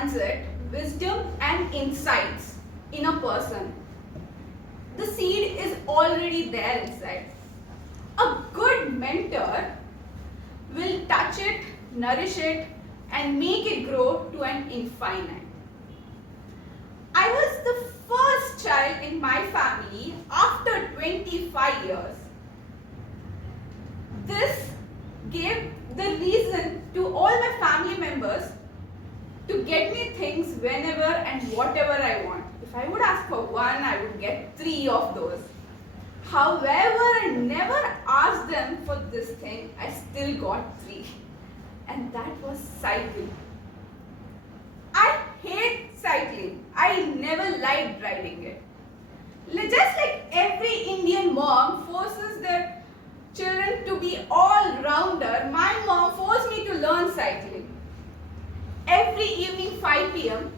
transit wisdom and insights in a person. The seed is already there inside. A good mentor will touch it, nourish it, and make it grow to an infinite. I was the first child in my family after 25 years. This gave the reason to all my family members to get me things whenever and whatever I want. If I would ask for one, I would get 3 of those. However, I never asked them for this thing, I still got 3. And that was cycling. I hate cycling. I never liked riding it. Just like every Indian mom forces their children to be all-rounder, my mom forced me to learn cycling. Every evening 5 p.m.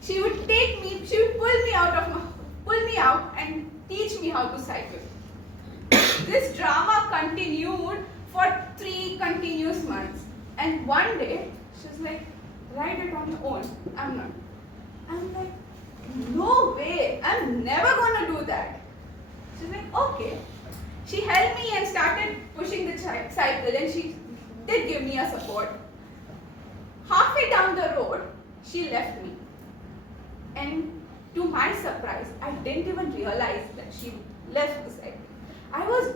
she would pull me out and teach me how to cycle. This drama continued for 3 continuous months. And one day, she was like, ride it on your own. I'm like, no way, I'm never gonna do that. She's like, okay. She helped me and started pushing the cycle, and she did give me a support. Halfway down the road, she left me. And to my surprise, I didn't even realize that she left the cycle. I was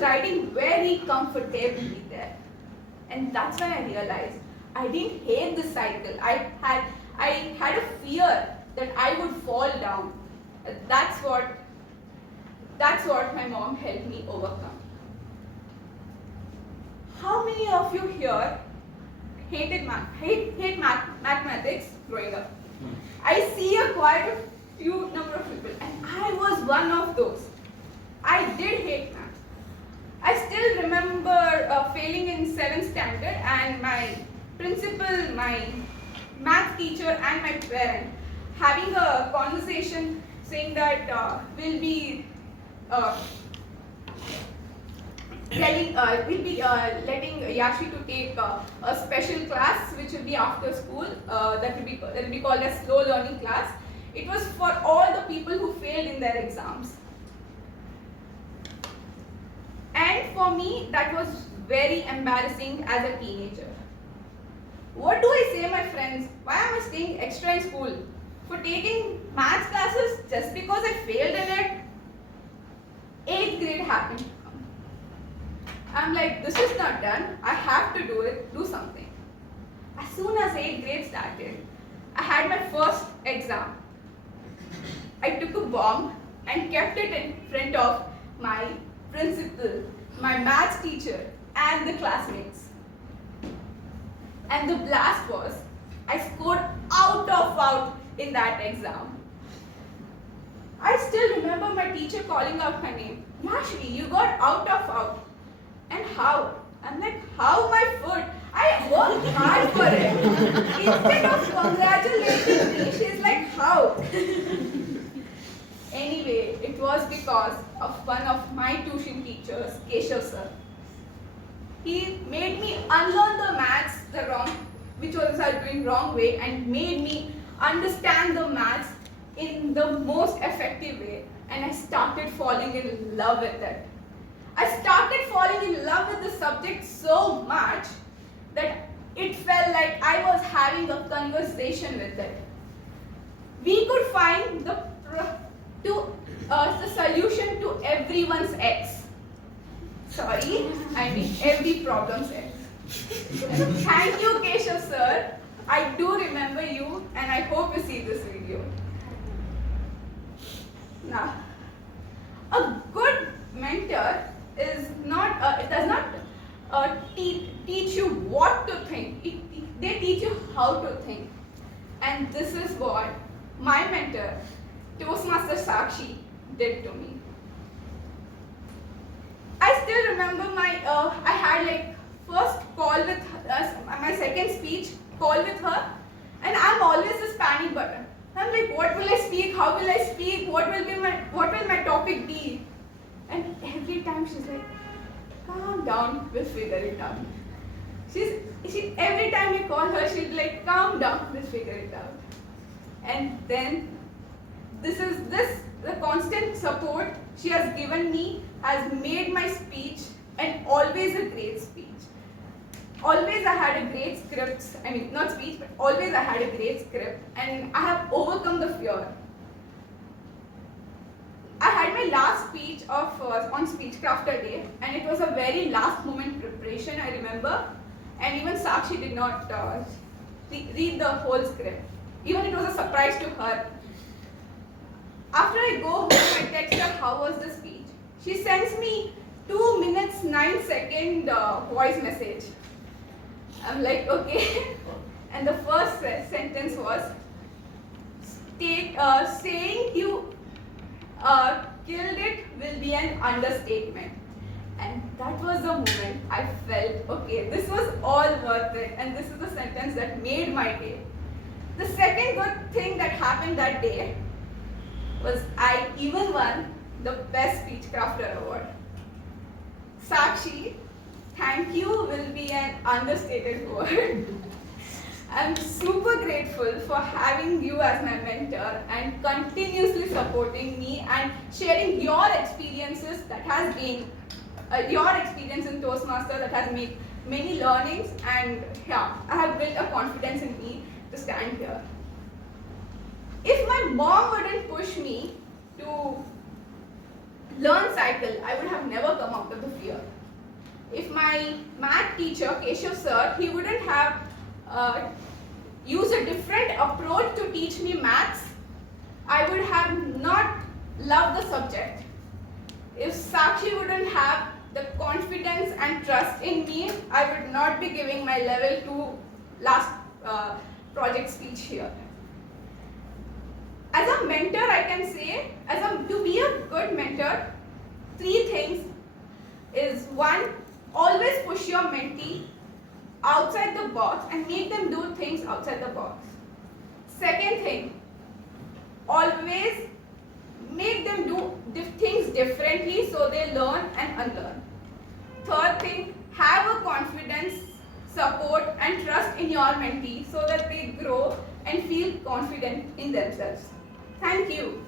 riding very comfortably there. And that's when I realized I didn't hate the cycle. I had a fear that I would fall down. That's what my mom helped me overcome. How many of you here hate mathematics growing up? I see quite a few number of people, and I was one of those. I did hate math. I still remember failing in 7th standard, and my principal, my math teacher, and my parent having a conversation saying that we'll be letting Yashvi to take a special class which will be after school, that will be called a slow learning class. It was for all the people who failed in their exams. And for me, that was very embarrassing as a teenager. What do I say, my friends? Why am I staying extra in school? For taking maths classes just because I failed in it? 8th grade happened. I'm like, this is not done. I have to do something. As soon as 8th grade started, I had my first exam. I took a bomb and kept it in front of my principal, my maths teacher, and the classmates. And the blast was, I scored out in that exam. I still remember my teacher calling out my name. Yashvi, you got out. And how? I'm like, how my foot? I worked hard for it. Instead of congratulating me, she's like, how? Anyway, it was because of one of my tuition teachers, Keshav sir. He made me unlearn the maths which was I was doing wrong way, and made me understand the maths in the most effective way. And I started falling in love with it. I started falling in love with the subject so much that it felt like I was having a conversation with it. We could find the solution to everyone's X. Sorry, I mean every problem's X. Thank you, Keshav sir. I do remember you, and I hope you see this video. Now, a good mentor is not, it does not teach you what to think. They teach you how to think. And this is what my mentor, Toastmaster Sakshi, did to me. I still remember I had like first call with my second speech call with her, and I'm always this panic button. I'm like, what will I speak? How will I speak? What will my topic be? And every time she's like, calm down, we'll figure it out. She every time you call her, she'll be like, calm down, we'll figure it out. And then the constant support she has given me has made my speech and always a great speech. Always I had a great script, I mean not speech, but always I had a great script, and I have overcome the fear. I had my last speech on Speechcrafter Day, and it was a very last moment preparation, I remember, and even Sakshi did not read the whole script. Even it was a surprise to her. After I go home, I text her, how was the speech? She sends me 2 minutes 9 second voice message. I'm like, okay. And the first sentence was, saying you killed it will be an understatement. And that was the moment I felt, okay, this was all worth it, and this is the sentence that made my day. The second good thing that happened that day was I even won the Best Speechcrafter Award. Sakshi, thank you will be an understated word. I'm super grateful for having you as my mentor and continuously supporting me and sharing your experiences that has gained your experience in Toastmaster that has made many learnings, and yeah, I have built a confidence in me to stand here. If my mom wouldn't push me to learn cycle, I would have never come out of the fear. If my math teacher, Keshav sir, he wouldn't have used a different approach to teach me maths, I would have not loved the subject. If Sakshi wouldn't have the confidence and trust in me, I would not be giving my level 2 last project speech here. As a mentor, I can say, to be a good mentor, 3 things is: 1, always push your mentee outside the box and make them do things outside the box. Second thing, always make them do things differently so they learn and unlearn. Third thing, have a confidence, support and trust in your mentee so that they grow and feel confident in themselves. Thank you.